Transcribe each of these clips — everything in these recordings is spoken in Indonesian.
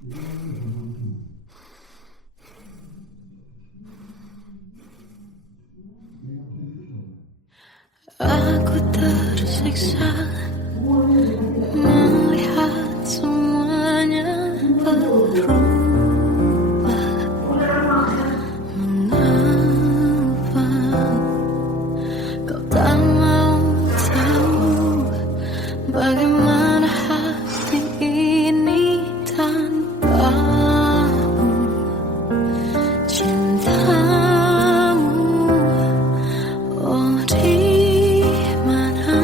Aku tersiksa melihat semuanya berubah. Mengapa kau tak mau tahu bagaimana hati ini tanpamu? Cintamu, oh di mana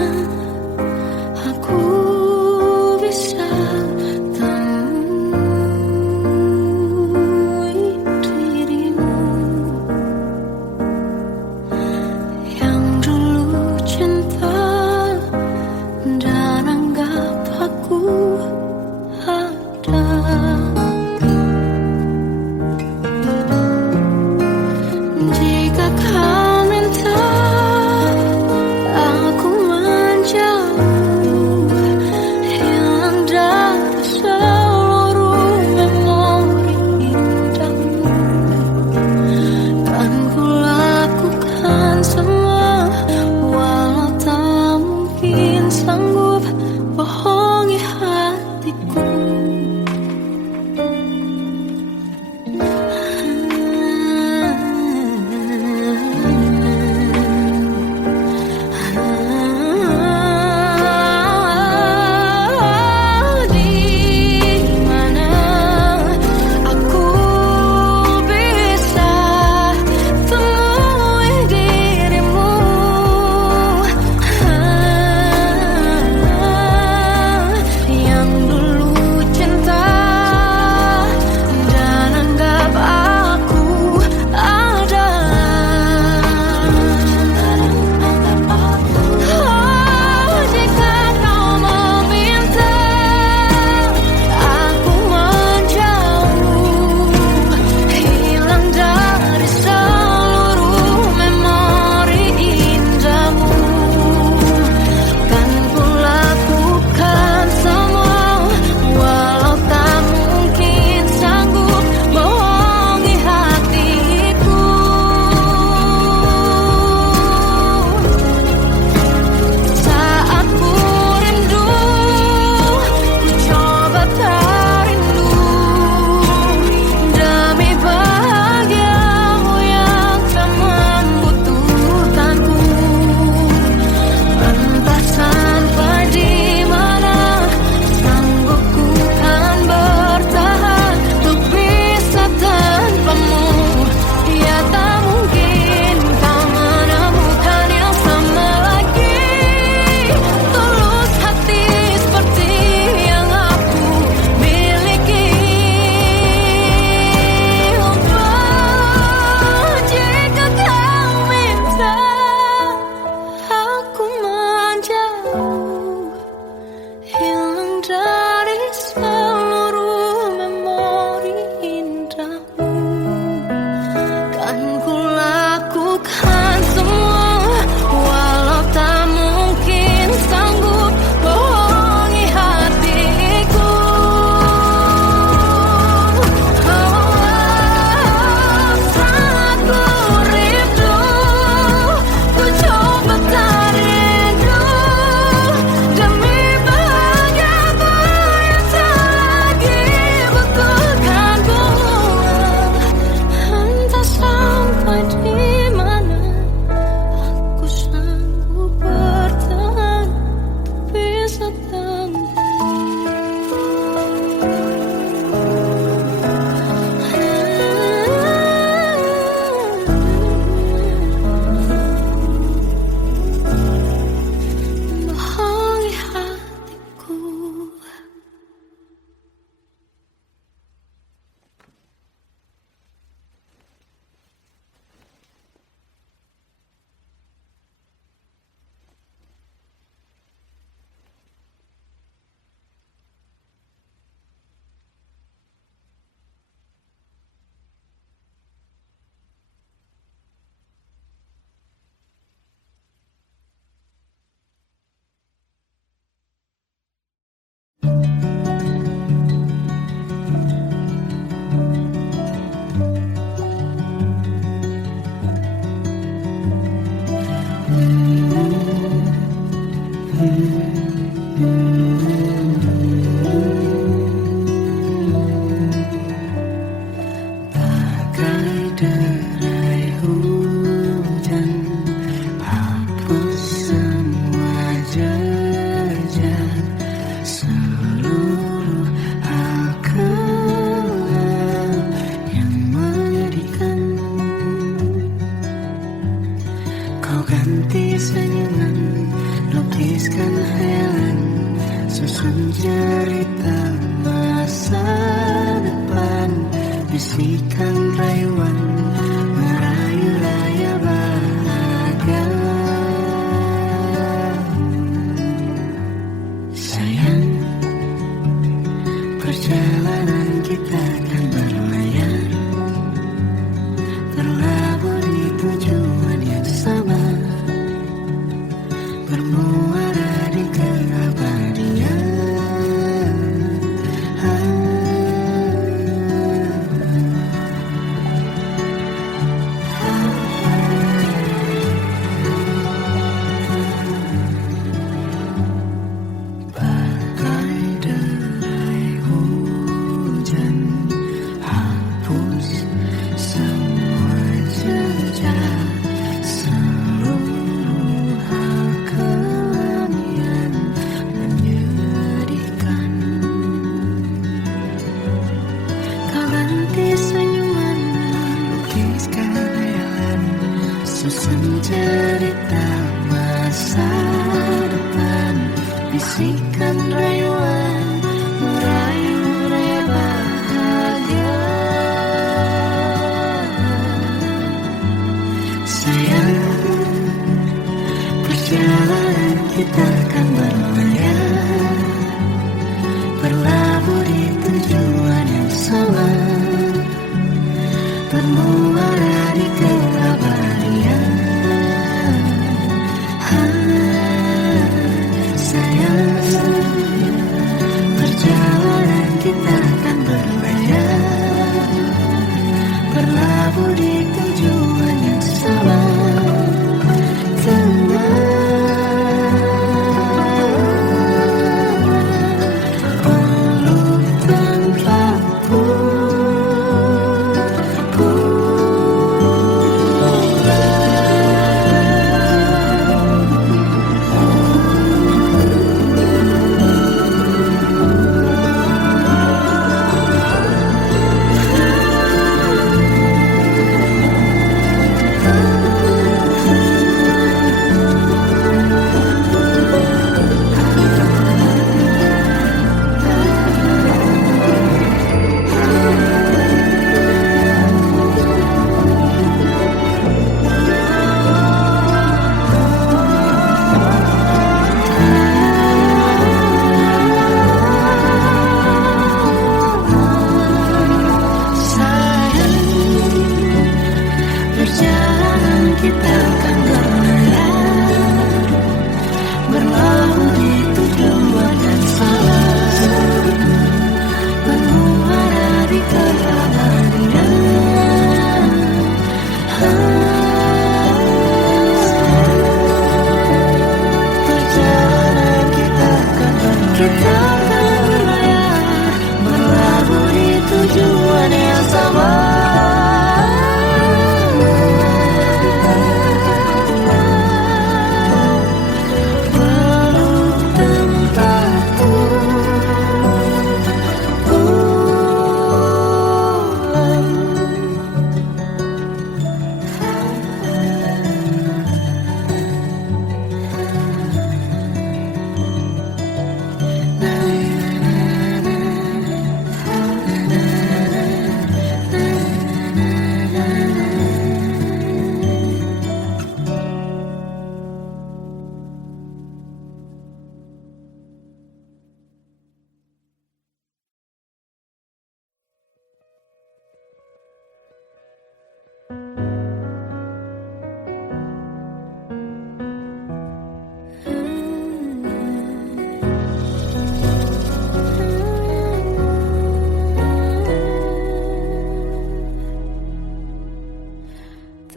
Perjalanan kita akan berlayar, berlabuh di tujuan yang sama, bermuara di keabadian. Susun cerita masa depan, bisikan rayuan, meraih bahagia. Sayang, perjalanan kita akan berlayar, berlabuh di tujuan yang sama, bermuara di keabadian. Perjalanan kita akan berlayar, berlabuh di tujuan yang sama, peluk tanpaku. Kita akan berlayar, berlabuh di tujuan yang sama, bermuara di keabadian. Perjalanan kita akan berlayar, berlabuh di tujuan yang sama.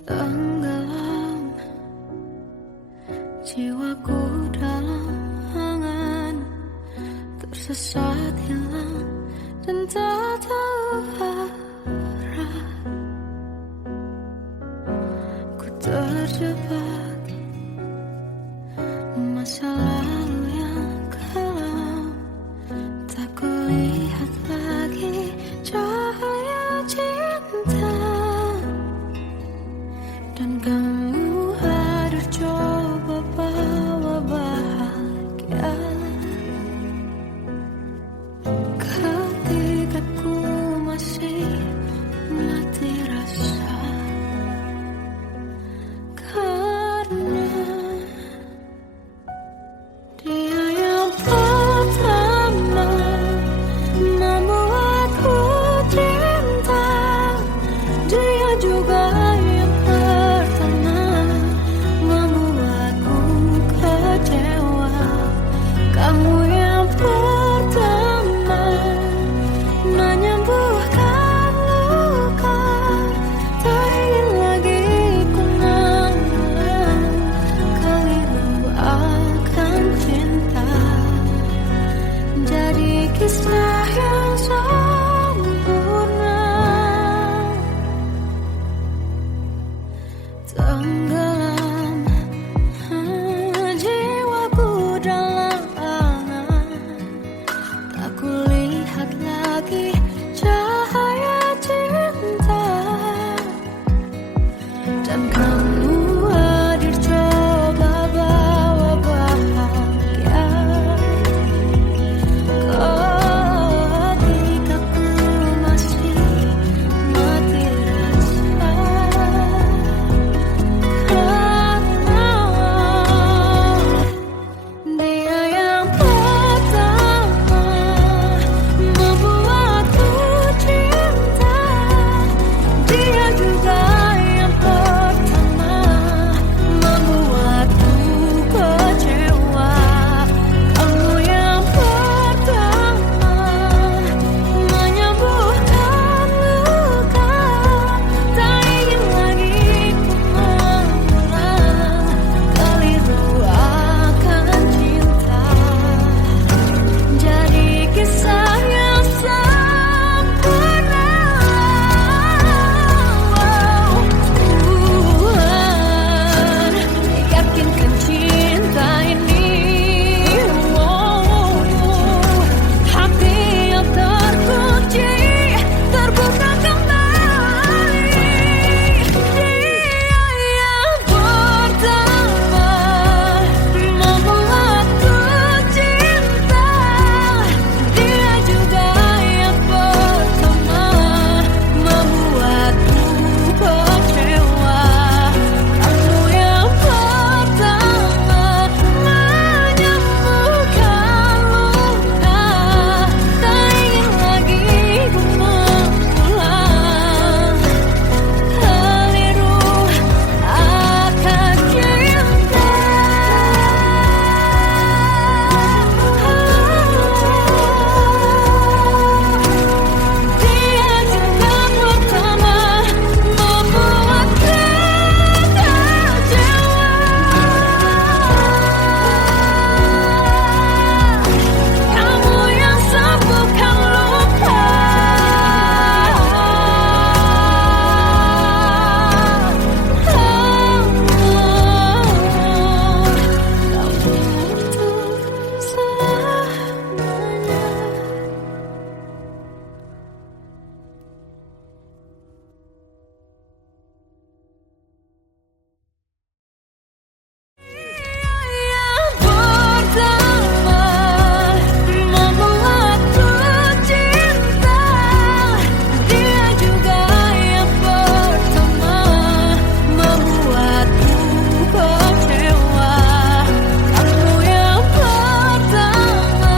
Tenggelam jiwaku dalam angan, tersesat hilang dan tak tahu arah. Ku terjebak masa lalu yang kelam, tak kulihat lagi cahaya cinta. Dan kamu hadir coba bawa bahagia, ketika ku masih mati rasa. Karena dia yang pertama kisah yang sempurna. Tenggelam jiwaku dalam angan, tak kulihat lagi cahaya cinta. Dan kamu hadir coba bawa bahagia. Ketika ku masih mati rasa, karena dia yang pertama membuatku cinta. Dia juga yang pertama membuatku kecewa. Kamu yang pertama menyembuhkan luka. Tak ingin lagi ku mengulang keliru akan cinta. Jadi kisah yang sempurna. Tuhan yakinkan cinta ini. Hati yang terkunci terbuka kembali. Dia yang pertama membuatku cinta. Dia juga yang pertama membuatku kecewa. Kamu yang pertama menyembuhkan luka. Tak ingin lagi ku mengulang keliru akan cinta. Dia juga pertama membuatku kecewa. Kamu yang sembuhkan luka. Kamu untuk selamanya. Yang pertama membuatku cinta. Dia juga yang pertama membuatku kecewa. Kamu yang pertama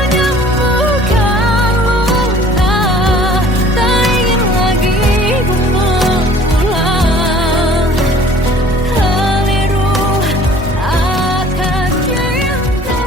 menyembuhkan luka. Tak ingin lagi ku mengulang keliru akan cinta.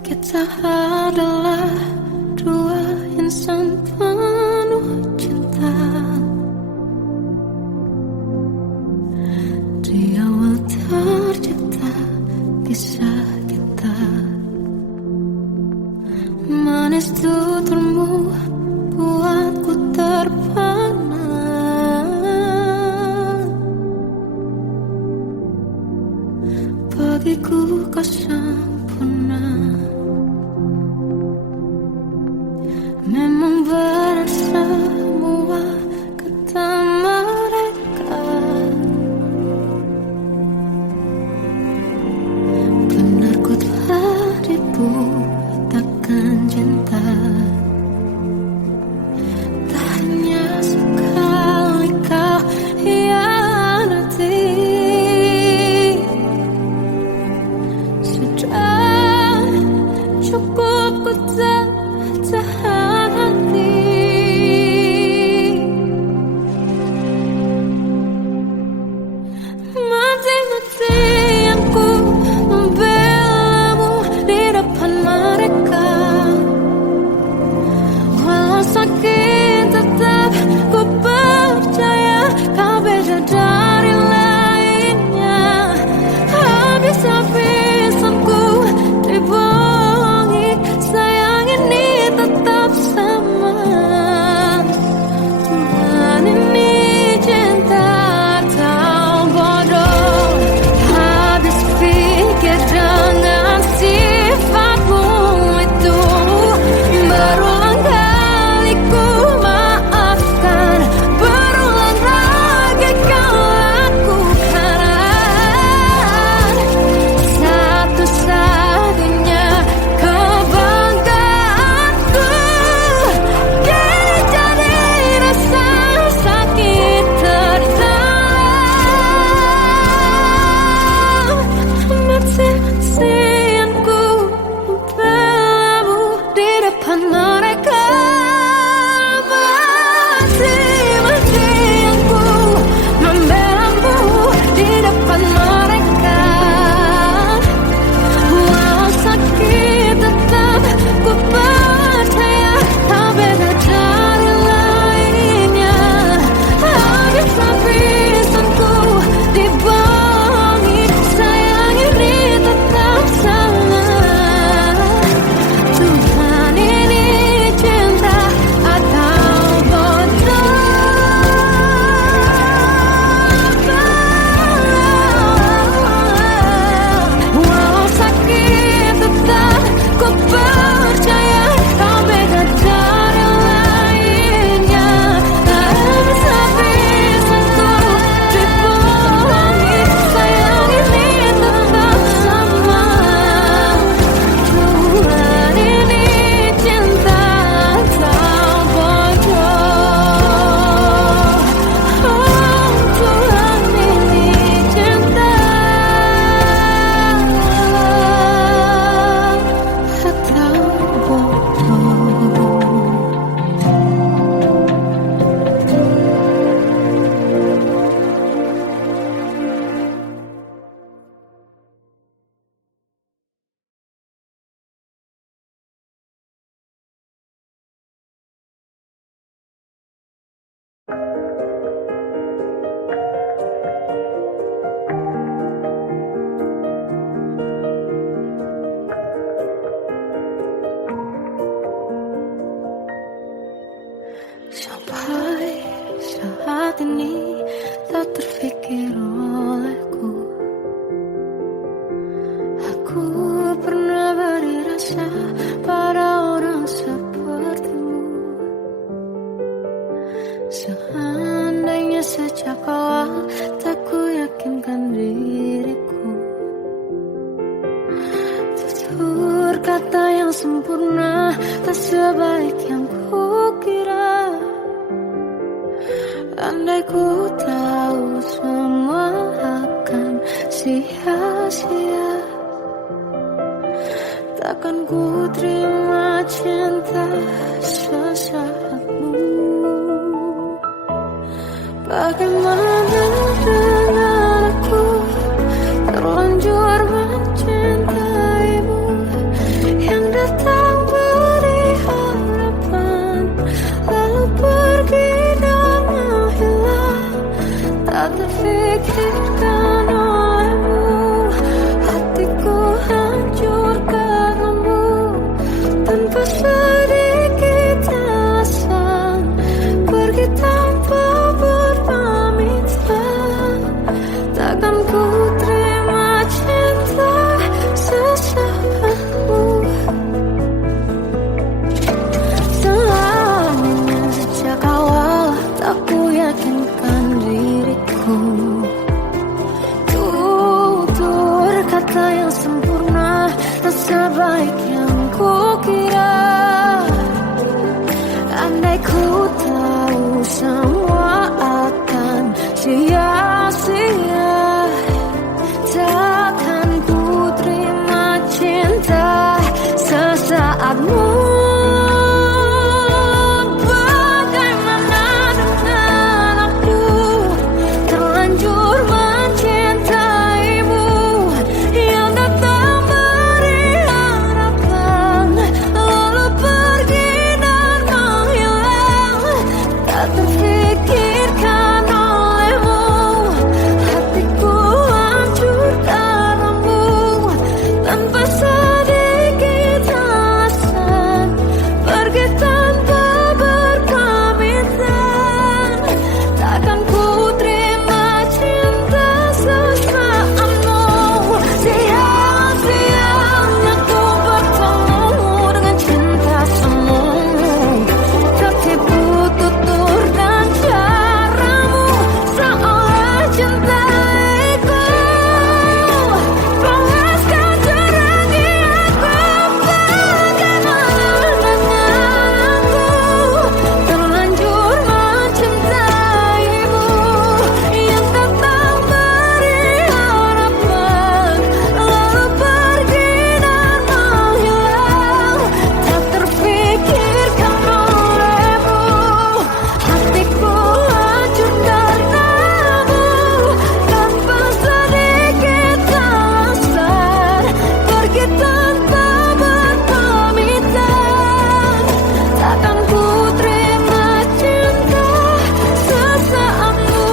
Kita adalah dua insan penuh cinta. Di awal tercipta kisah kita. Manis tuturmu buatku terpana. Bagiku kau sempurna. Memang benar semua kata mereka. Benar ku telah dibutakan cinta. Tak hanya sekali kau hianati. Sudah yang sempurna, tak sebaik yang kukira. Andai ku tahu semua akan sia-sia, takkan ku terima cinta sesaatmu. Bagaimana dengan aku, terlanjur mencintaimu, yang datang beri harapan, lalu pergi dan menghilang. Tak terfikirkan olehmu, hatiku hancur karenamu. Tanpa sedikit alasan, pergi tanpa berpamitan. Takkan ku terima cinta sesaatmu. Selamanya sejak awal tak ku yakinkan diriku. Tutur kata yang sempurna, tak sebaik yang kukira. Andai ku tahu semua akan sia-sia, takkan ku terima cinta sesaatmu. Bagaimana dengan aku, terlanjur mencintaimu, yang datang beri harapan, lalu pergi dan menghilang. Tak terfikirkan olehmu, hatiku hancur karenamu. Tanpa sedikit alasan, pergi tanpa berpamitan. Takkan ku terima cinta sesaatmu. Sia-sianya ku bertemu dengan cinta semu, tertipu tutur dan caramu, seolah cintaiku panaskan terangi aku. Bagaimana dengan aku, terlanjur mencintaimu, yang datang beri harapan, lalu pergi dan menghilang. Tak terfikirkan olehmu, hatiku hancur karenamu. Tanpa sedikit alasan, pergi tanpa berpamitan. Takkan ku terima cinta sesaatmu.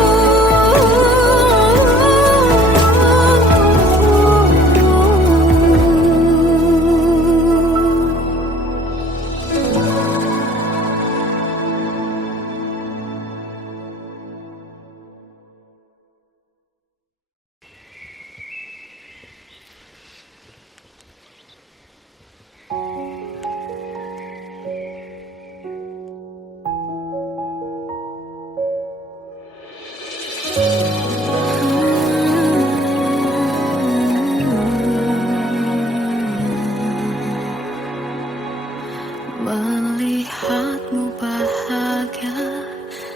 Melihatmu bahagia,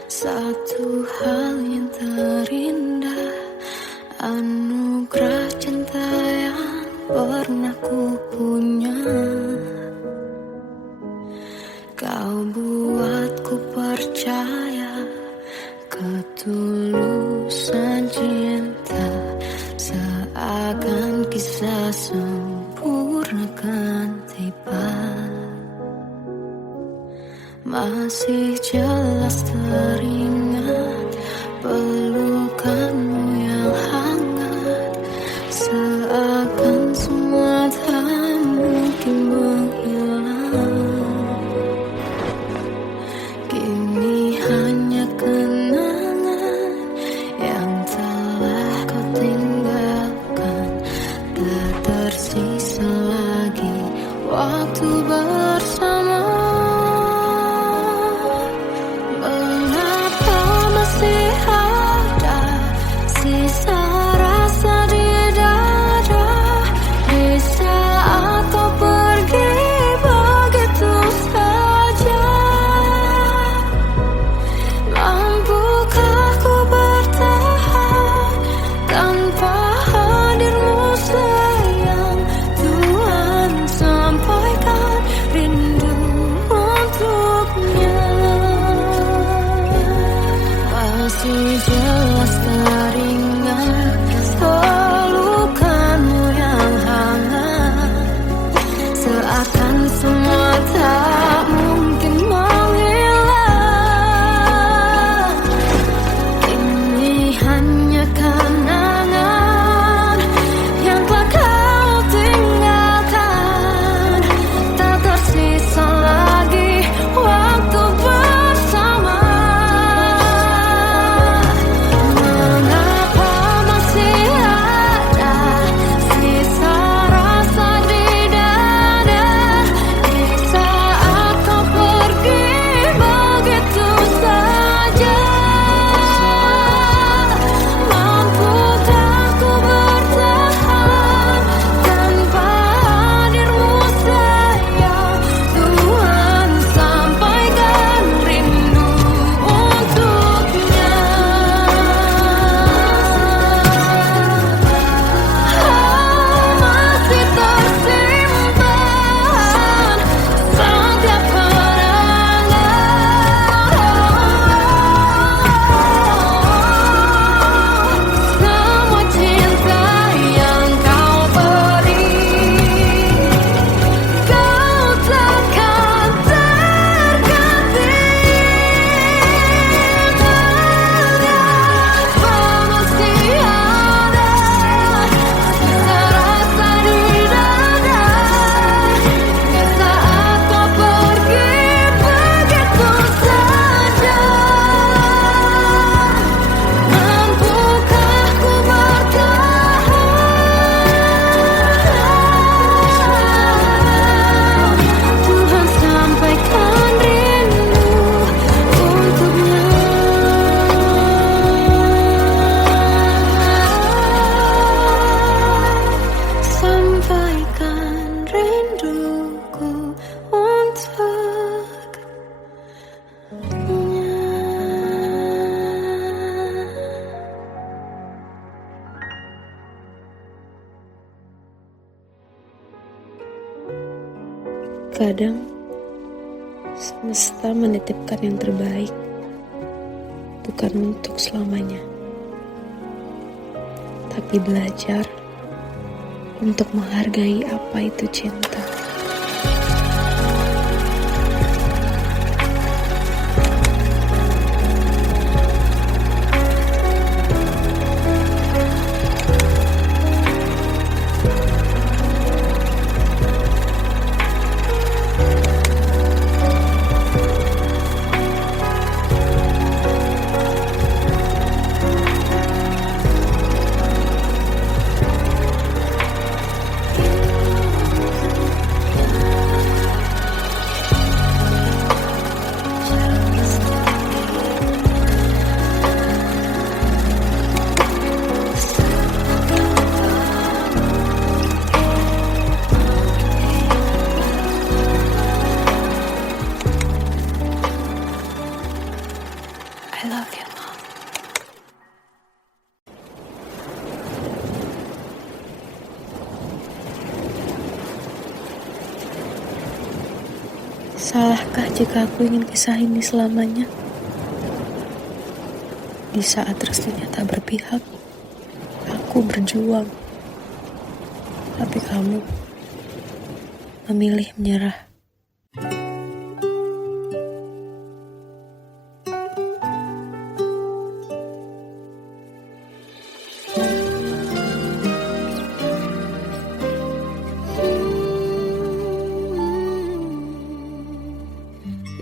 satu hal yang terindah, anugerah cinta yang pernah ku punya. Kau buatku percaya ketulusan cinta, seakan kisah sempurna kan tiba. Masih jelas teringat pelukanmu yang hangat, seakan semua tak mungkin menghilang. Kini hanya kenangan yang telah kau tinggalkan, tak tersisa lagi waktu bersama. Mengapa tanpa hadirmu sayang. Tuhan sampaikan rindu untuknya. Masih jelas teringat pelukanmu yang hangat, seakan semua tak mungkin menghilang. Ini hanya kenangan yang telah kau tinggalkan. Tak tersisa lagi waktu bersama. Mengapa masih ada sisa rasa di dada di saat kau pergi begitu saja? Mampukah ku bertahan tanpa hadirmu sayang? Tuhan sampaikan rindu untuknya. Masih tersimpan setiap kenangan, semua cinta yang kau beri. Kau takkan terganti. Mengapa masih ada sisa rasa di dada di saat kau pergi begitu saja? Mampukah ku bertahan? Tuhan sampaikan rindu untuknya. Sampaikan rinduku untuknya. Kadang semesta menitipkan yang terbaik, bukan untuk selamanya, tapi belajar untuk menghargai apa itu cinta. I love you, Mom. Salahkah jika aku ingin kisah ini selamanya? Di saat restunya tak berpihak, aku berjuang. Tapi kamu memilih menyerah.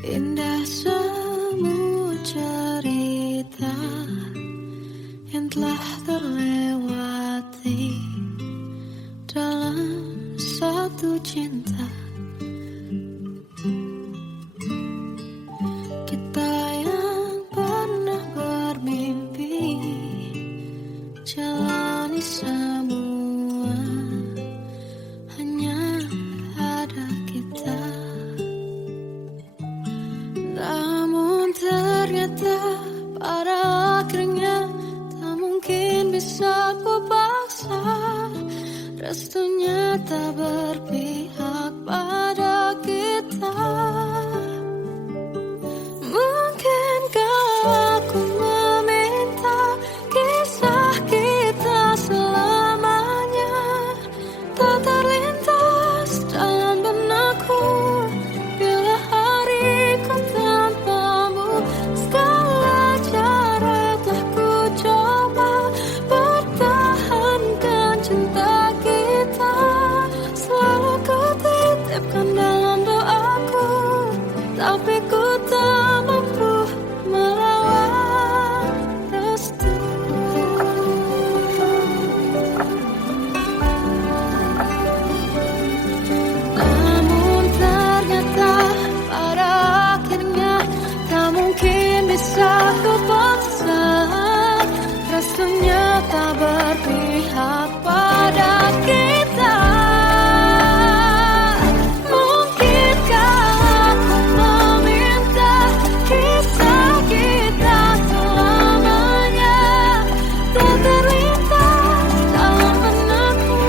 Indah semua cerita yang telah terlewati dalam satu cinta. Kita yang pernah bermimpi jalani semua, hanya ada kita. Namun ternyata pada akhirnya tak mungkin bisa ku restunya tak berpihak pada kita. Mungkinkah aku meminta kisah kita selamanya tak terlintas dalam benakku bila hariku tanpamu. Segala cara telah ku coba pertahankan cinta kita. Selalu ku titipkan dalam doaku, tapi ku tak mampu melawan restu. Namun ternyata pada akhirnya tak mungkin bisa ku paksa. Restunya tak berpihak pada kita. Mungkinkah aku meminta kisah kita selamanya tak terlintas dalam benakku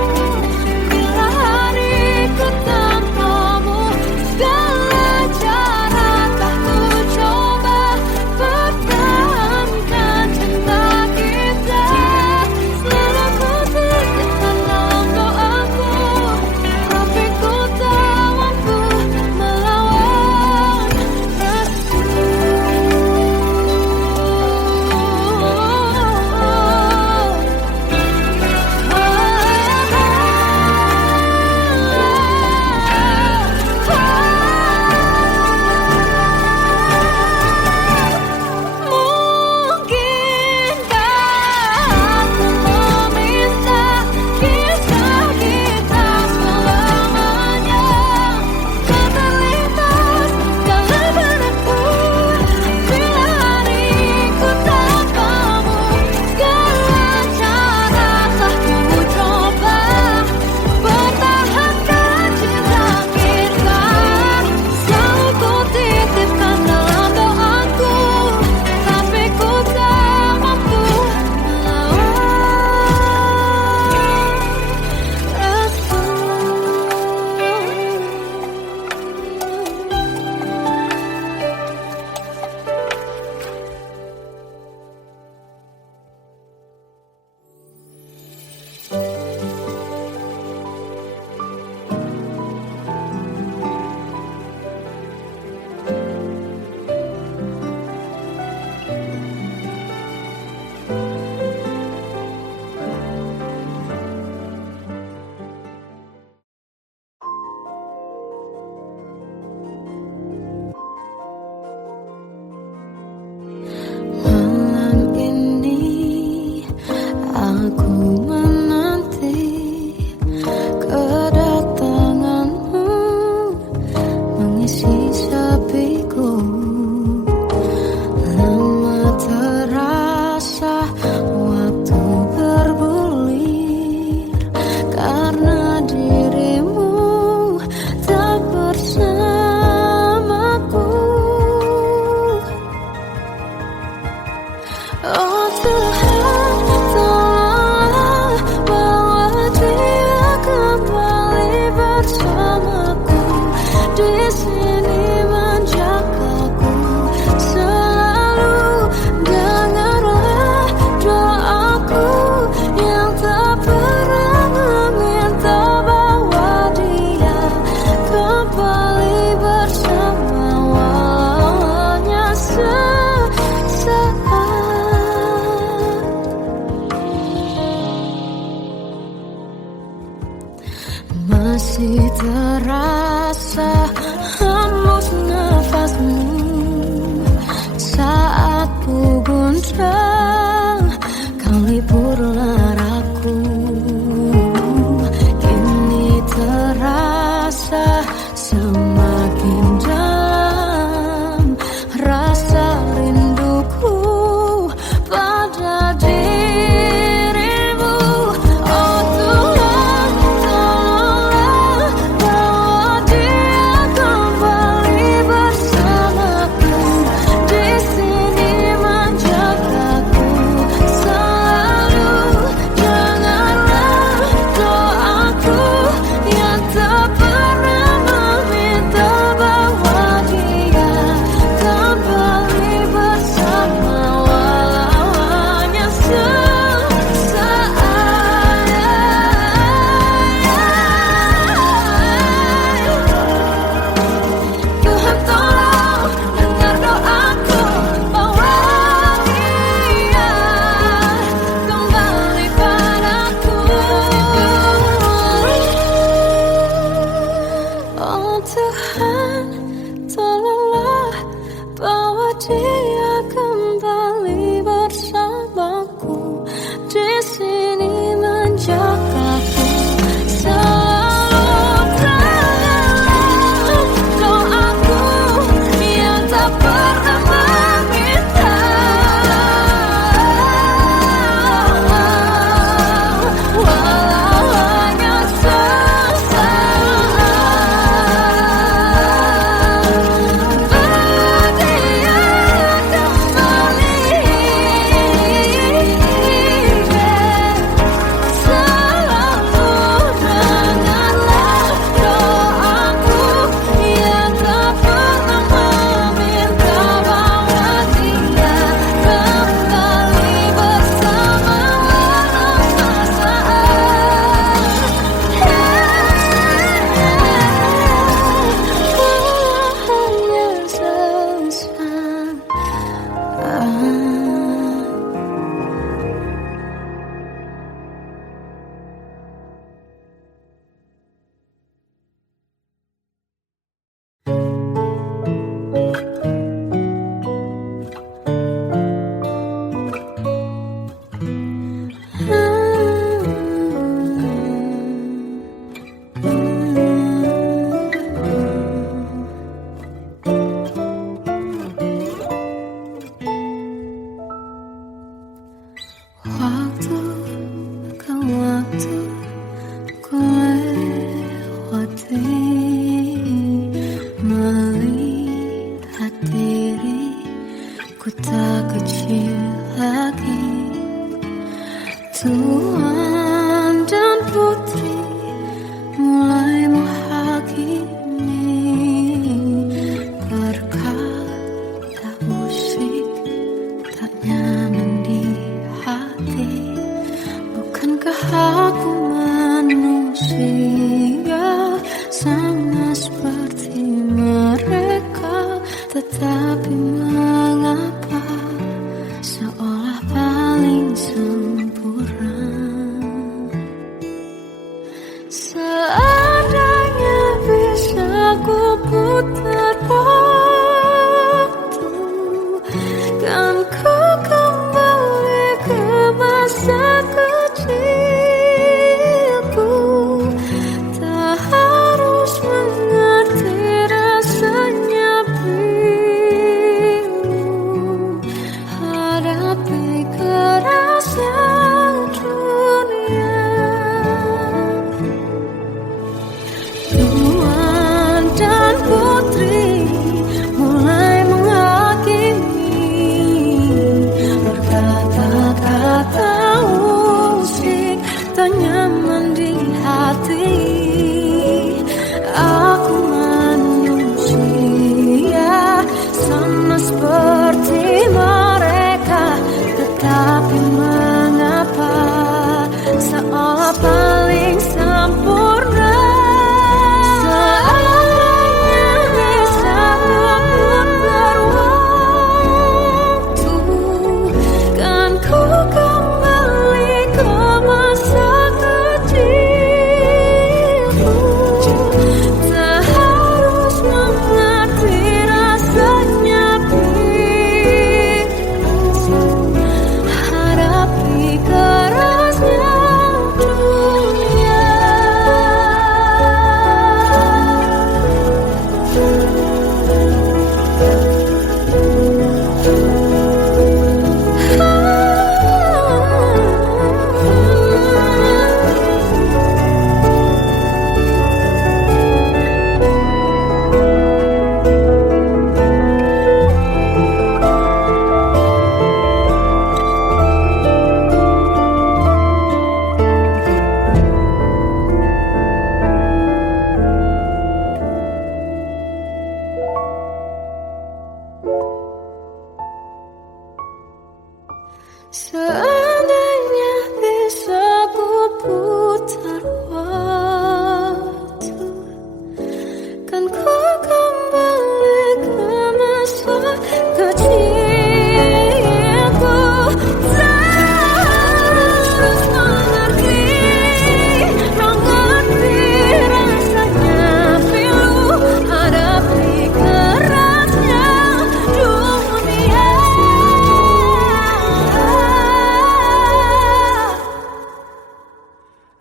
bila hariku tanpamu. Segala cara tak ku coba pertahankan cinta kita. Selalu ku titipkan dalam doaku, tapi ku tak mampu melawan restu. Mungkinkah aku meminta kisah kita selamanya tak terlintas dalam benakku bila hariku tanpamu. Segala cara telah ku coba pertahankan cinta kita. Selalu ku titipkan dalam doaku, tapi ku tak mampu melawan restu. Malam ini aku menanti kedatanganmu mengisi sepiku. Lama terasa waktu bergulir karena dirimu tak bersamaku. Oh Tuhan, tolonglah bawa dia kembali bersamaku. Di sini menjagaku selalu. Dengarlah doaku yang tak pernah meminta bawa dia kembali bersama walaunya sesaat. Masih terasa hembus nafasmu saat ku guncang, kau liburlah raku. Kini terasa semakin dalam rasa rinduku pada dirimu. Oh Tuhan, tolonglah bawa dia kembali waktu ku lewati, melihat diriku tak kecil lagi. Tuan dan putri mulai menghakimi, berkata musik tak nyaman di hati. Bukankah aku manusia sama seperti mereka? Tetapi mengapa seolah paling sempurna? Seandainya bisa ku putar waktu, kan ku kembali ke masa kecilku. Tak harus mengerti rasanya bingung hadapi kerasnya dunia. Tuan dan putri mulai menghakimi, berkata-kata musik tak nyaman di hati. Aku manusia sama seperti mereka, tetapi mengapa seolah paling sempurna? Seandainya bisa memutar waktu, kan ku kembali ke masa kecilku. Tak harus mengerti rasanya bingung hadapi kerasnya dunia. Seandainya bisa ku putar waktu, kan ku kembali ke masa kecilku. Tak harus mengerti rasanya pilu hadapi kerasnya dunia.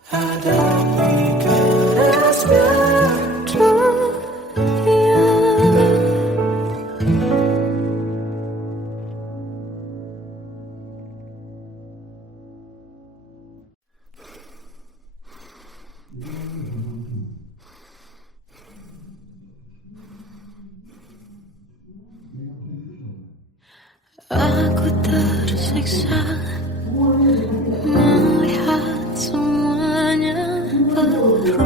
Hadapi kerasnya dunia. Aku tersiksa melihat semuanya berubah.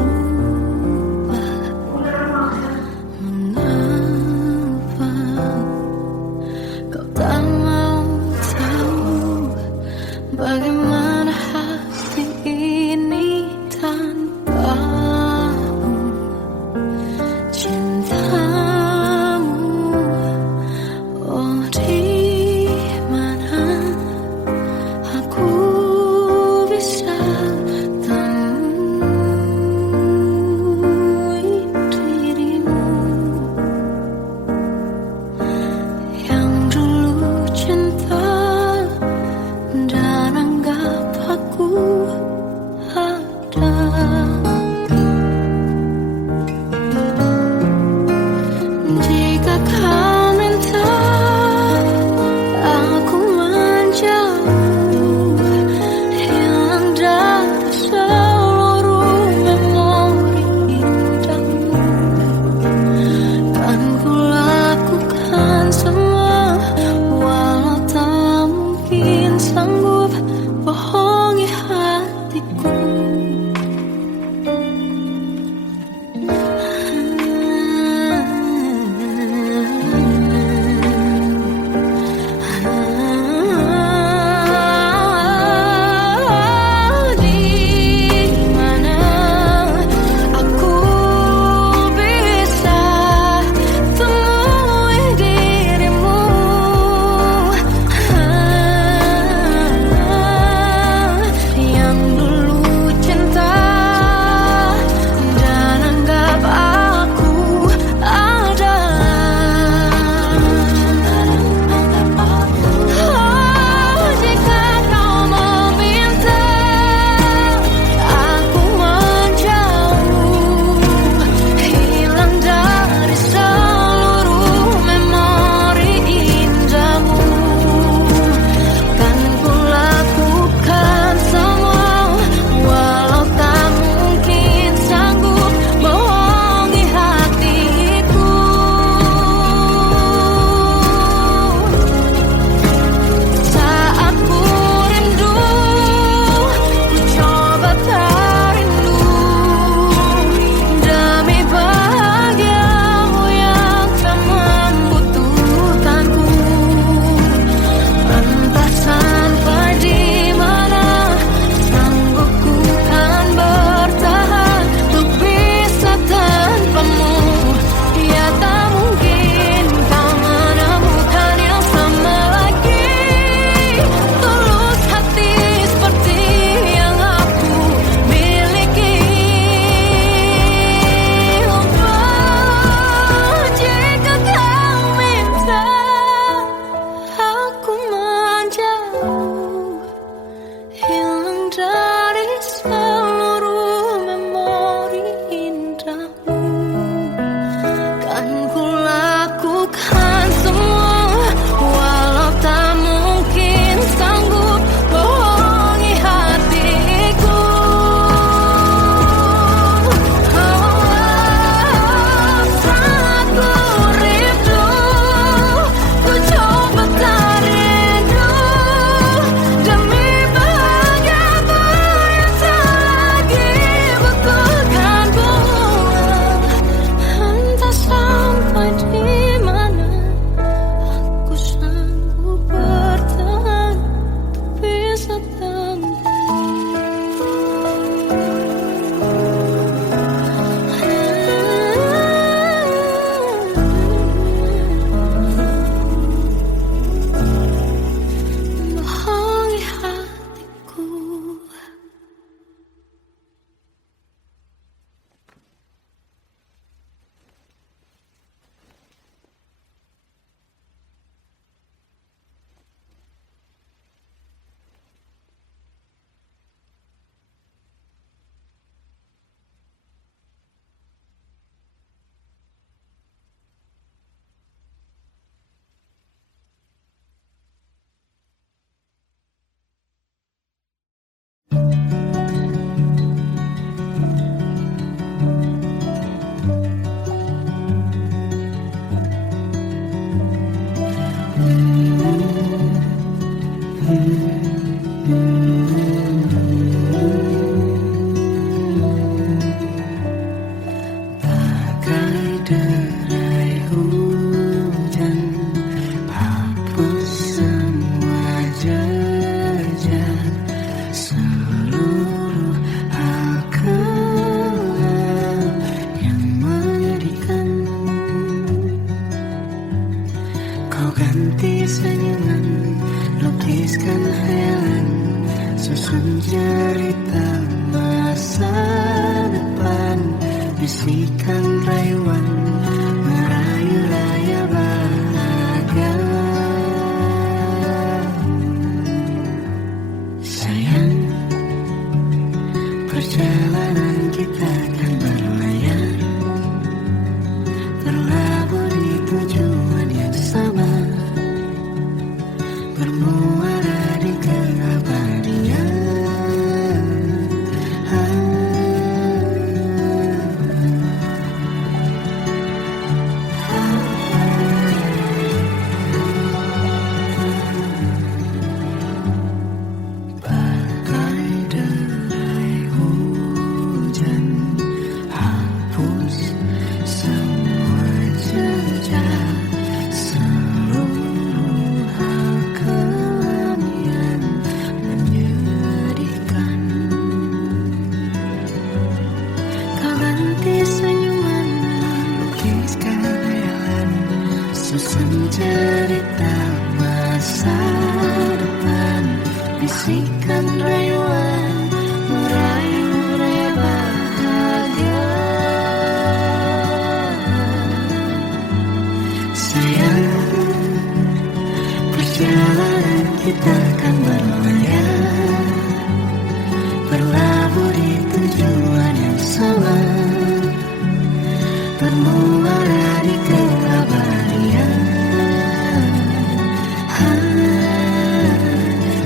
Mengapa kau tak mau tahu bagaimana hati ini tanpamu? Cintamu, oh di mana bisikan rayuan merayu raya bahagia. Sayang, perjalanan kita akan berlayar, berlabuh di tujuan yang sama, bermuara di keabadian. Bagai derai hujan, hapus semua jejak, seluruh hal kelam yang menyedihkan. Kau ganti senyuman, lukiskan khayalan, susun cerita masa depan, bisikan rayuan merayu raya bahagia. Sayang, perjalanan kita akan berlayar, berlabuh di tujuan yang sama, bermuara di keabadian.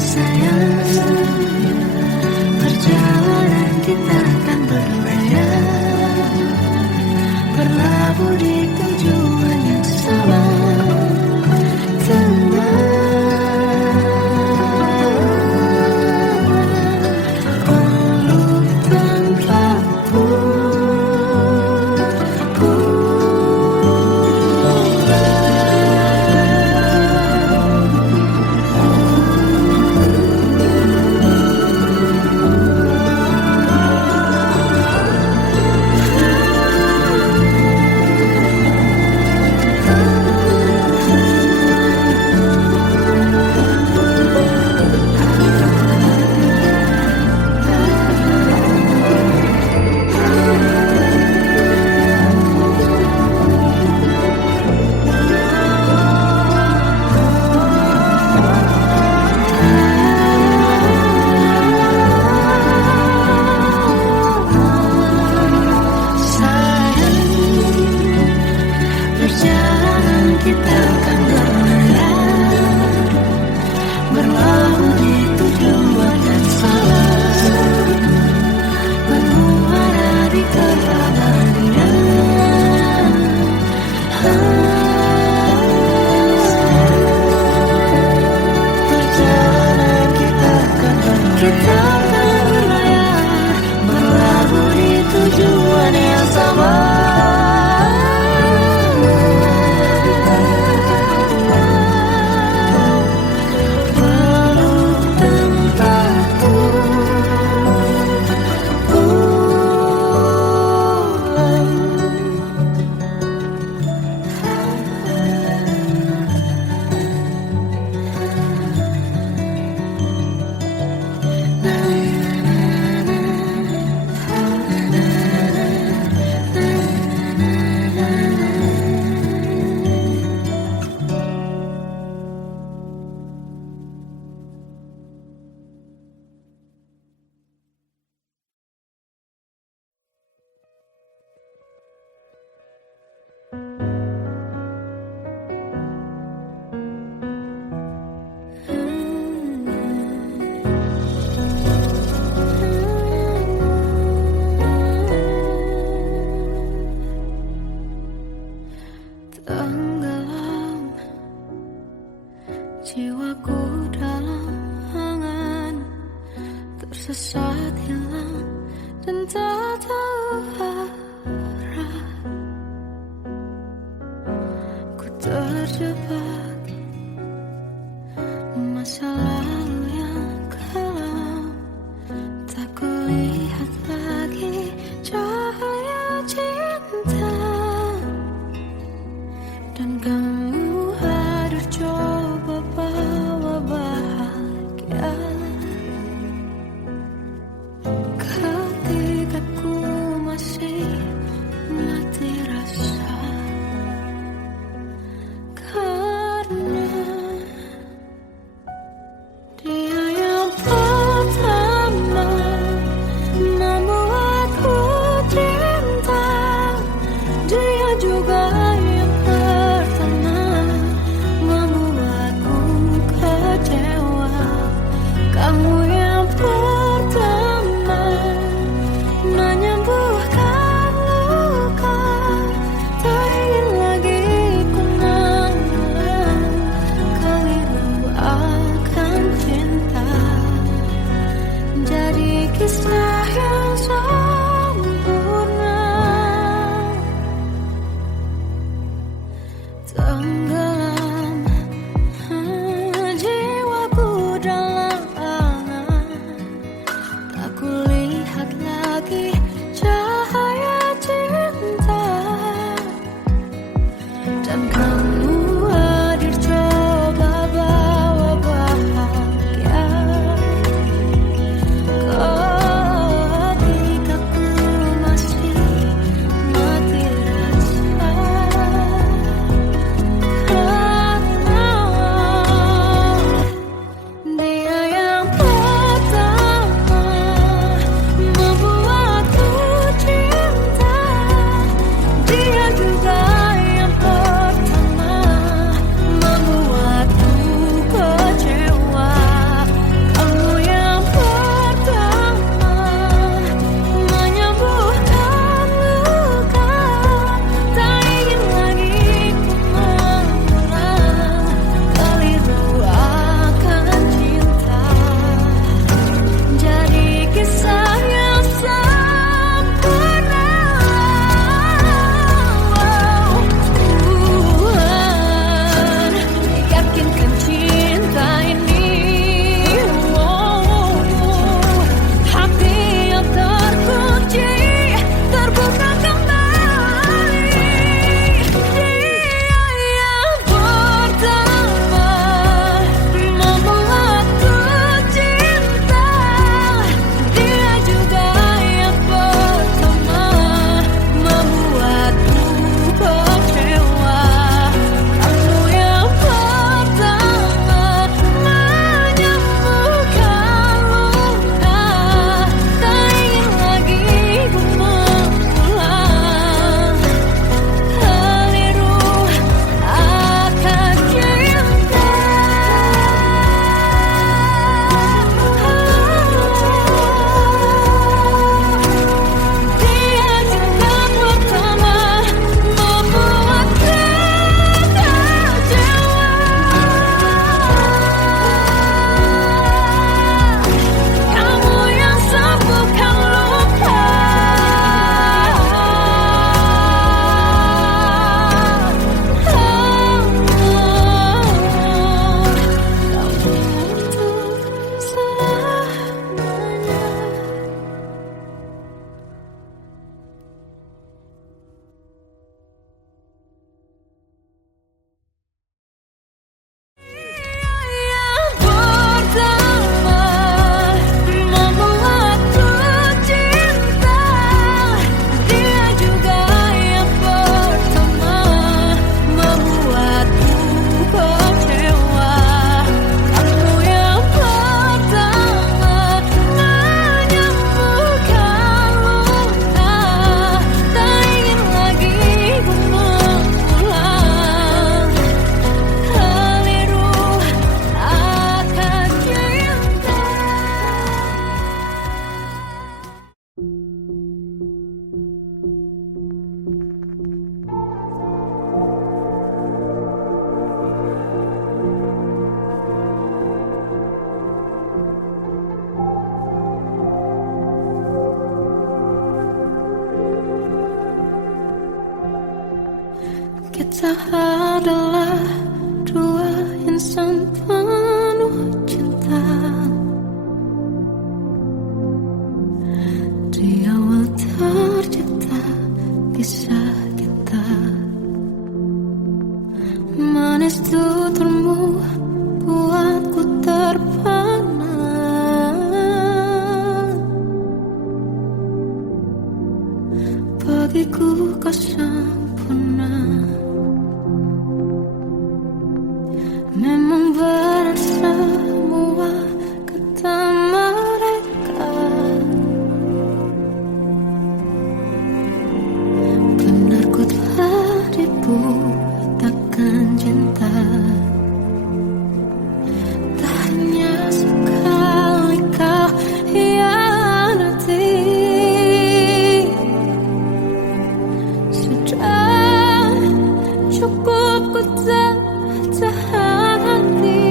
Sayang, perjalanan kita akan berlayar, berlabuh di tujuan yang sama. Peluk tanpaku, Kita adalah dua insan penuh cinta. Di awal tercipta kisah kita, manis tuturmu buatku terpana. Bagiku kau sempurna. Memang berat semua kata mereka, benar ku telah dibutakan cinta. Tak hanya sekali kau hianati, sudah cukup ku tak tahan hati.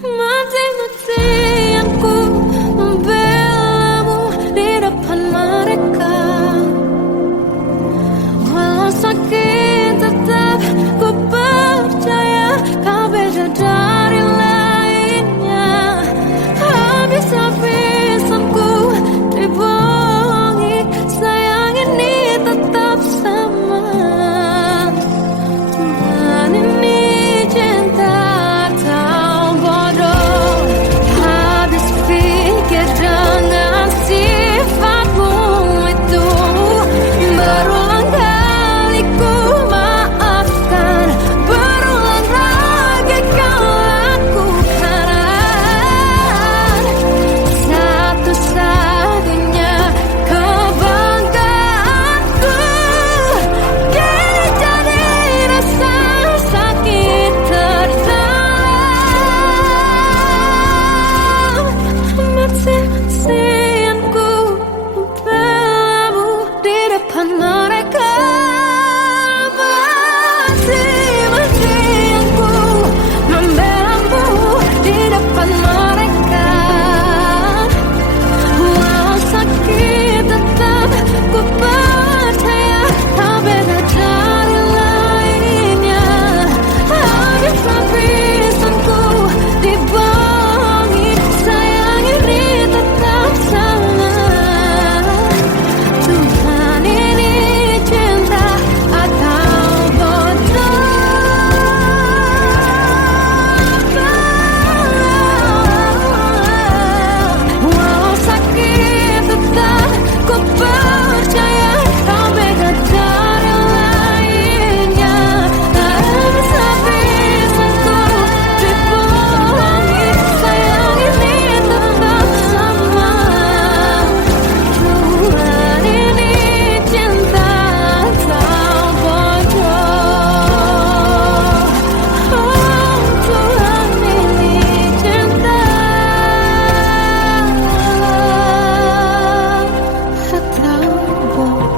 Mati-matian ku membelamu di depan mereka. Walau sakit tetap ku percaya kau beda dari lainnya. Habis-habisan ku dibohongi, sayang ini tetap sama. Tuhan ini cinta atau bodoh. Habis pikir dengan sifatmu itu, berulang kali ku maafkan, berulang lagi kau lakukan. Satu-satunya kebanggaanku kini jadi rasa sakit terdalam. Mati-matian ku membelamu di depan mereka. Mati-matian ku membelamu di depan mereka. Walau sakit tetap ku percaya kau beda dari lainnya. Habis-habisan ku dibohongi, sayang ini tetap sama. Tuhan ini cinta atau bodoh. Walau sakit tetap ku percaya kau beda dari lainnya. Habis-habisan ku dibohongi, sayang ini tetap sama. Tuhan ini cinta atau bodoh. Oh, Tuhan ini cinta atau bodoh.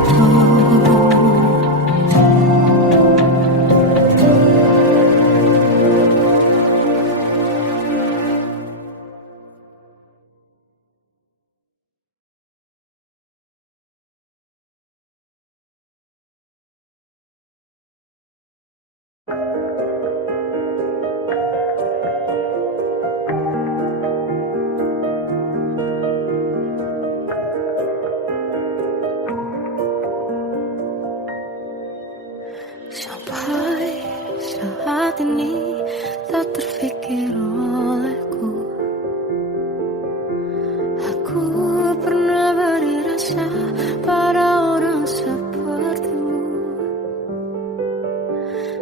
Sampai saat ini tak terfikir olehku, aku pernah beri rasa pada orang sepertimu.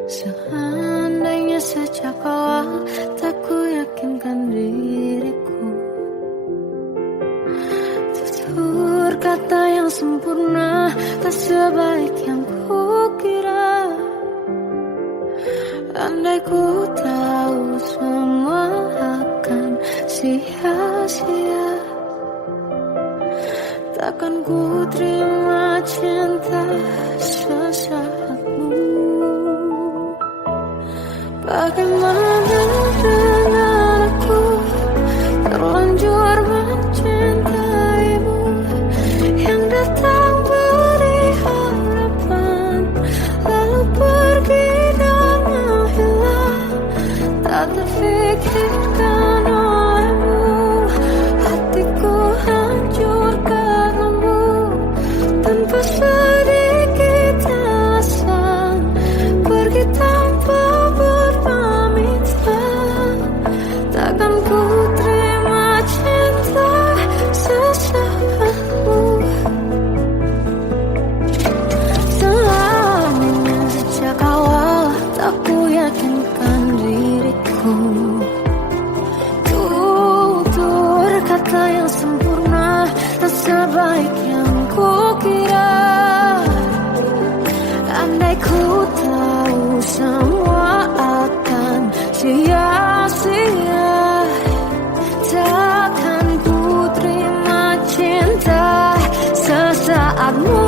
Seandainya sejak awal tak ku yakinkan diriku, tutur kata yang sempurna tak sebaik yang kukira. Andai ku tahu semua akan sia-sia, takkan ku terima cinta sesaatmu. Bagaimana dengan aku terlanjur mencintaimu, yang Apakah yang sempurna tak sebaik yang kukira? Andai ku tahu semua akan sia-sia, takkan ku terima cinta sesaatmu.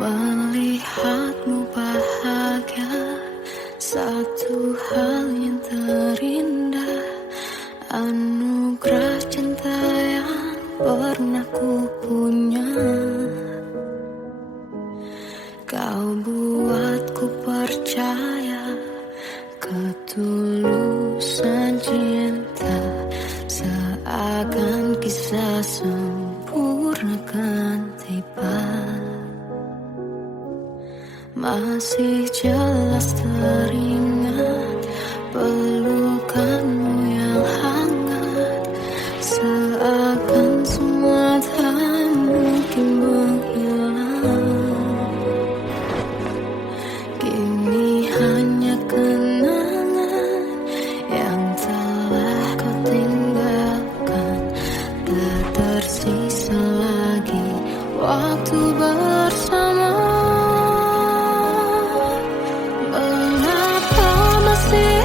Melihatmu bahagia, satu hal yang terindah, anugerah cinta yang pernah ku punya. Kau buatku percaya ketulusan cinta, seakan kisah sempurna kan tiba. Masih jelas teringat pelukanmu yang hangat, seakan semua tak mungkin menghilang. Kini hanya kenangan yang telah kau tinggalkan, tak tersisa lagi waktu bersama. Mengapa masih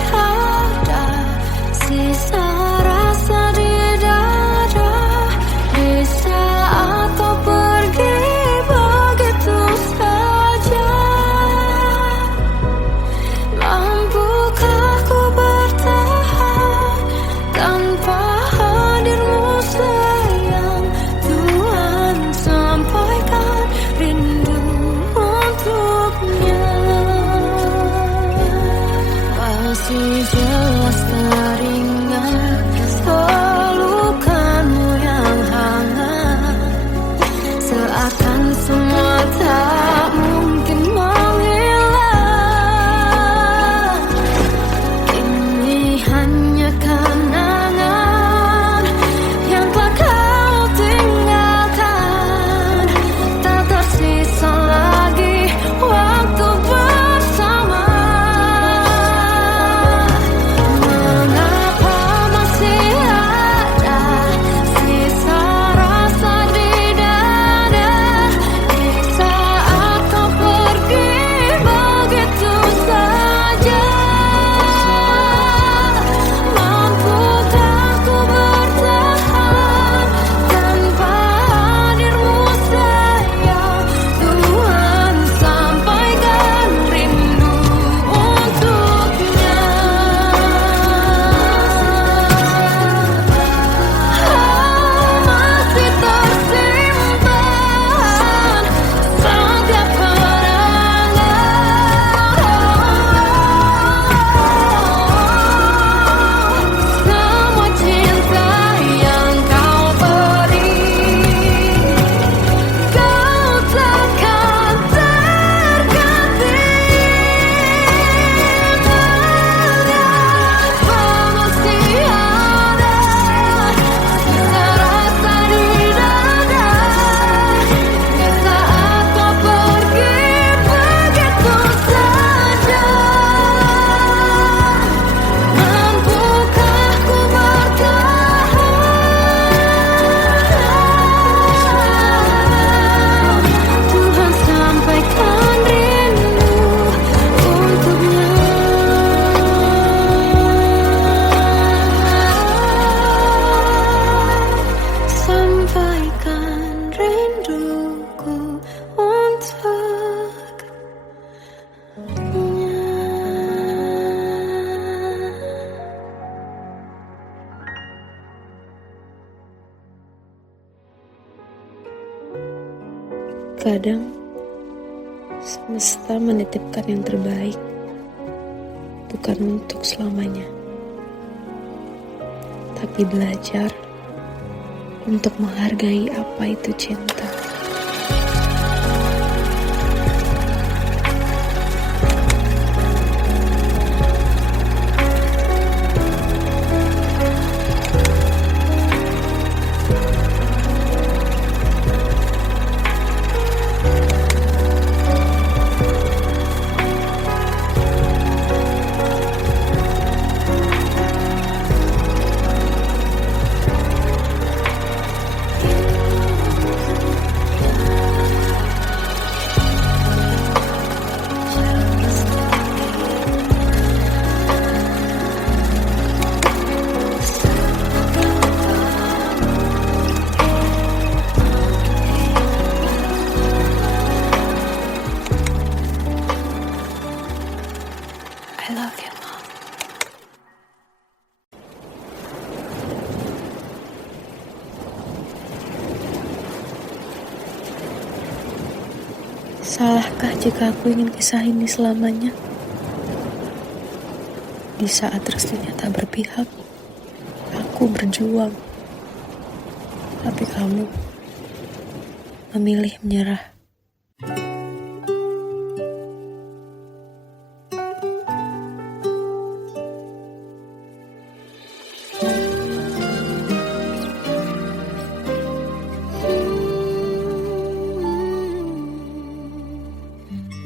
Terkadang semesta menitipkan yang terbaik, bukan untuk selamanya, tapi belajar untuk menghargai apa itu cinta. I love you, Mom. Salahkah jika aku ingin kisah ini selamanya? Di saat restunya tak berpihak, aku berjuang. Tapi kamu memilih menyerah.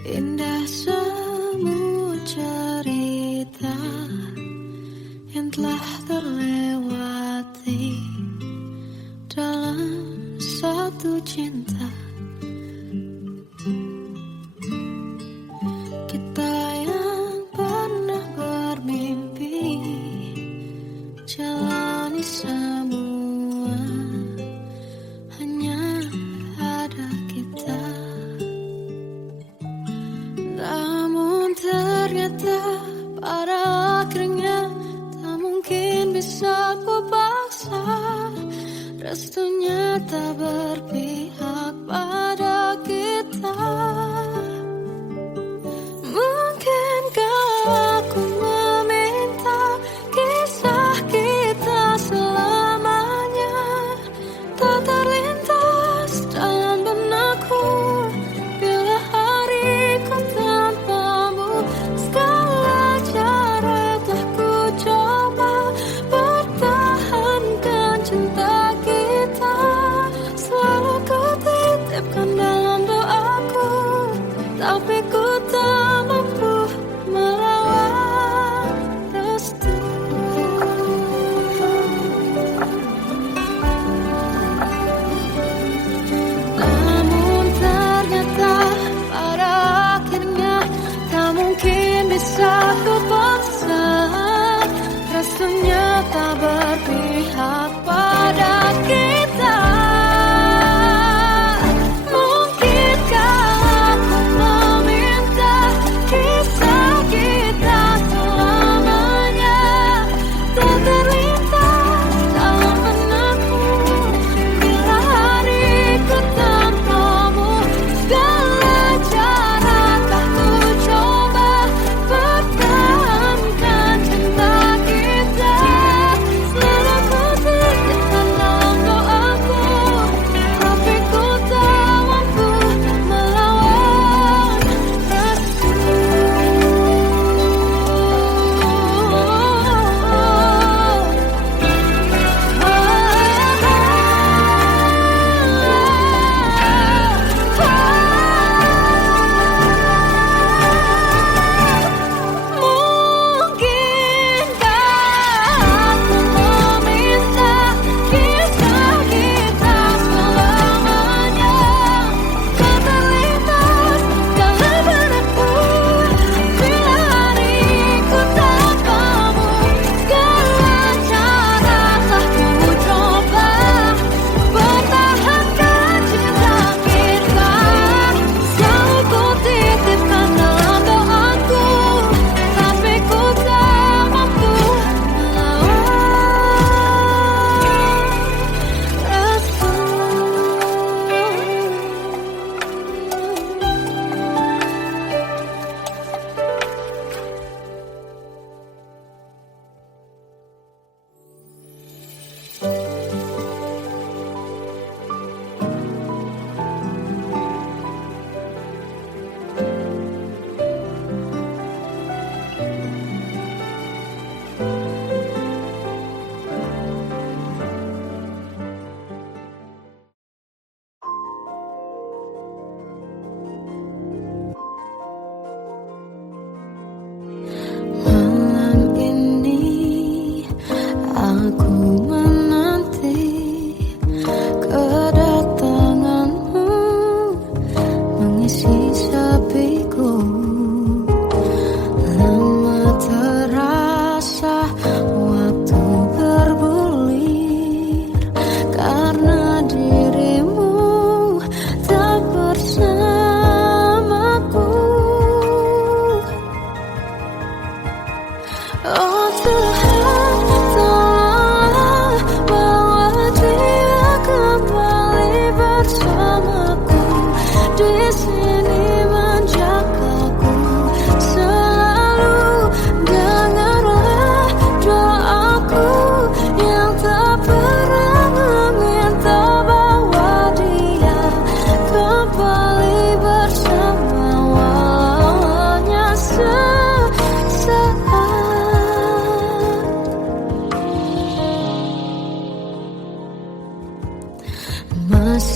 Indah semua cerita yang telah terlewati dalam satu cinta. Kita yang pernah bermimpi jalani semua, hanya ada kita. Namun ternyata pada akhirnya tak mungkin bisa ku paksa. Restunya tak berpihak pada kita. Mungkinkah aku meminta kisah kita selamanya tak terlintas dalam benakku bila hariku tanpamu. Segala cara telah ku coba pertahankan cinta kita. Selalu ku titipkan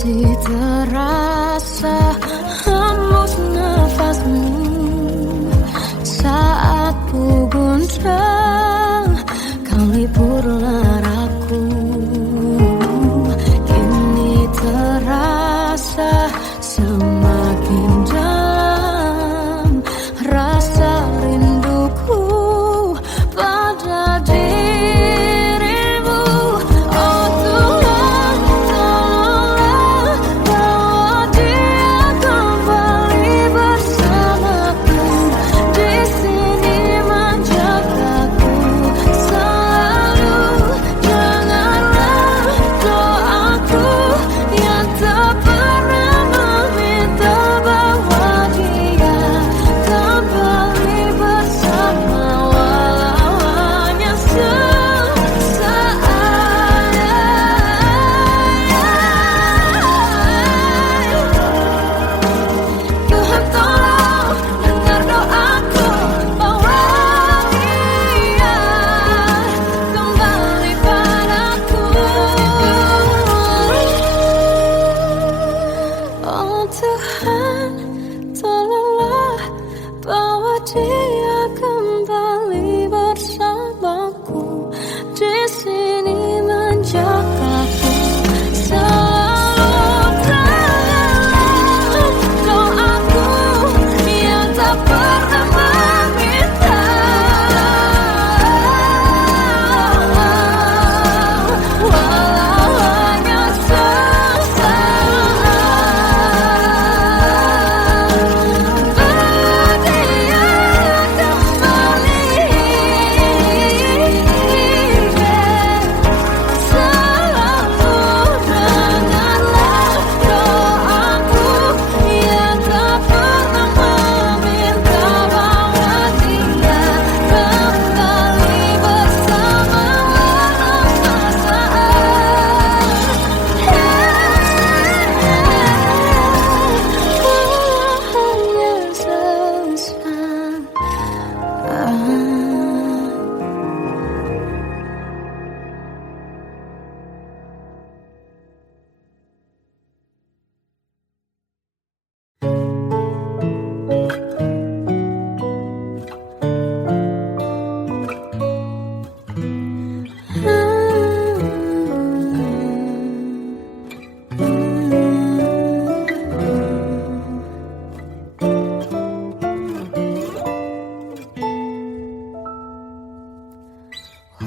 masih terasa hembus nafasmu saat ku guncang kau liburlah raku. Kini terasa semakin dalam rasa rinduku pada dirimu. Oh Tuhan, tolonglah bawa dia kembali bersamaku. Di sini menjagaku selalu. Janganlah doaku yang tak pernah meminta bawa dia kembali bersama, walau hanya sesaat. Tuhan tolong dengar doaku, bawa dia kembali padaku. Oh Tuhan, tolonglah bawa dia kembali bersamaku. Di sini menjagaku selalu. Janganlah doaku yang tak pernah meminta, walau hanya sesaat. Berdia kembali selalu. Dengarlah doaku yang tak pernah meminta, bawa dia kembali bersama, walau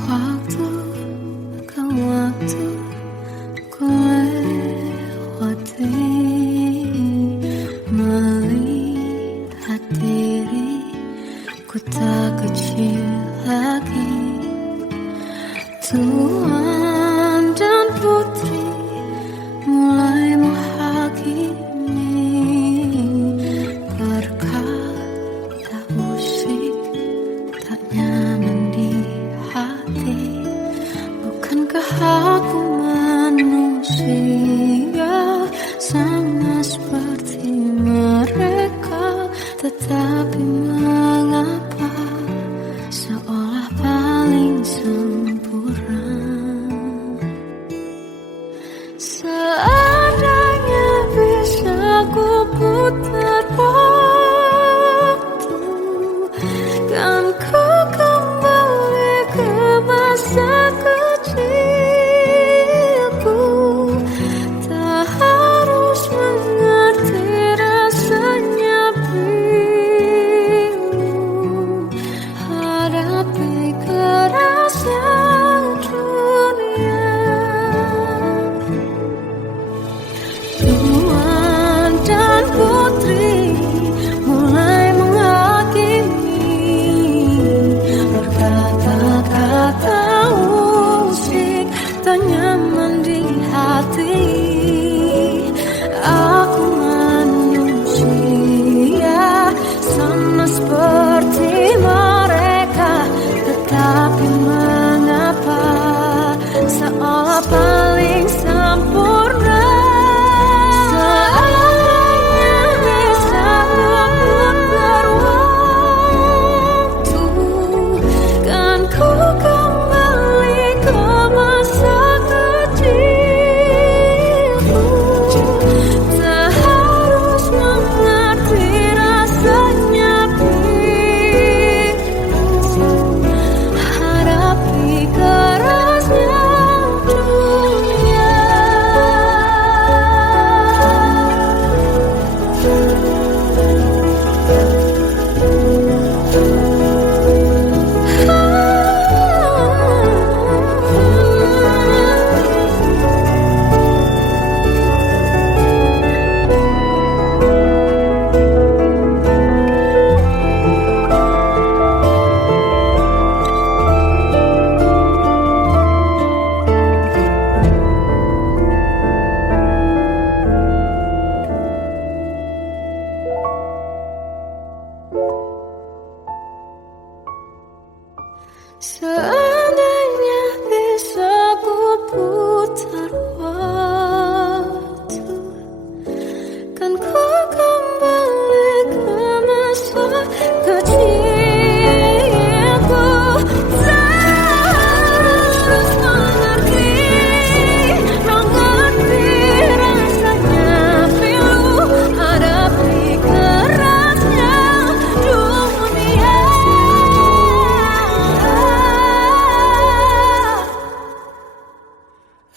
waktu ke waktu ku lewati, melihat diri ku tak kecil lagi. Tuan dan putri mulai menghakimi, berkata musik tak nyaman di hati. Bukankah aku manusia sama seperti mereka? Tetapi mengapa seolah paling sempurna? Seandainya bisa ku putar waktu, kan ku kembali ke masa kecilku. Tak harus mengerti rasanya pilu, hadapi kerasnya dunia. Tuan dan putri mulai menghakimi, berkata-kata musik tak nyaman di hati. Aku manusia sama seperti mereka, tetapi mengapa seolah paling sempurna? Seandainya bisa memutar waktu, kan ku kembali ke masa kecilku.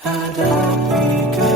Hadapi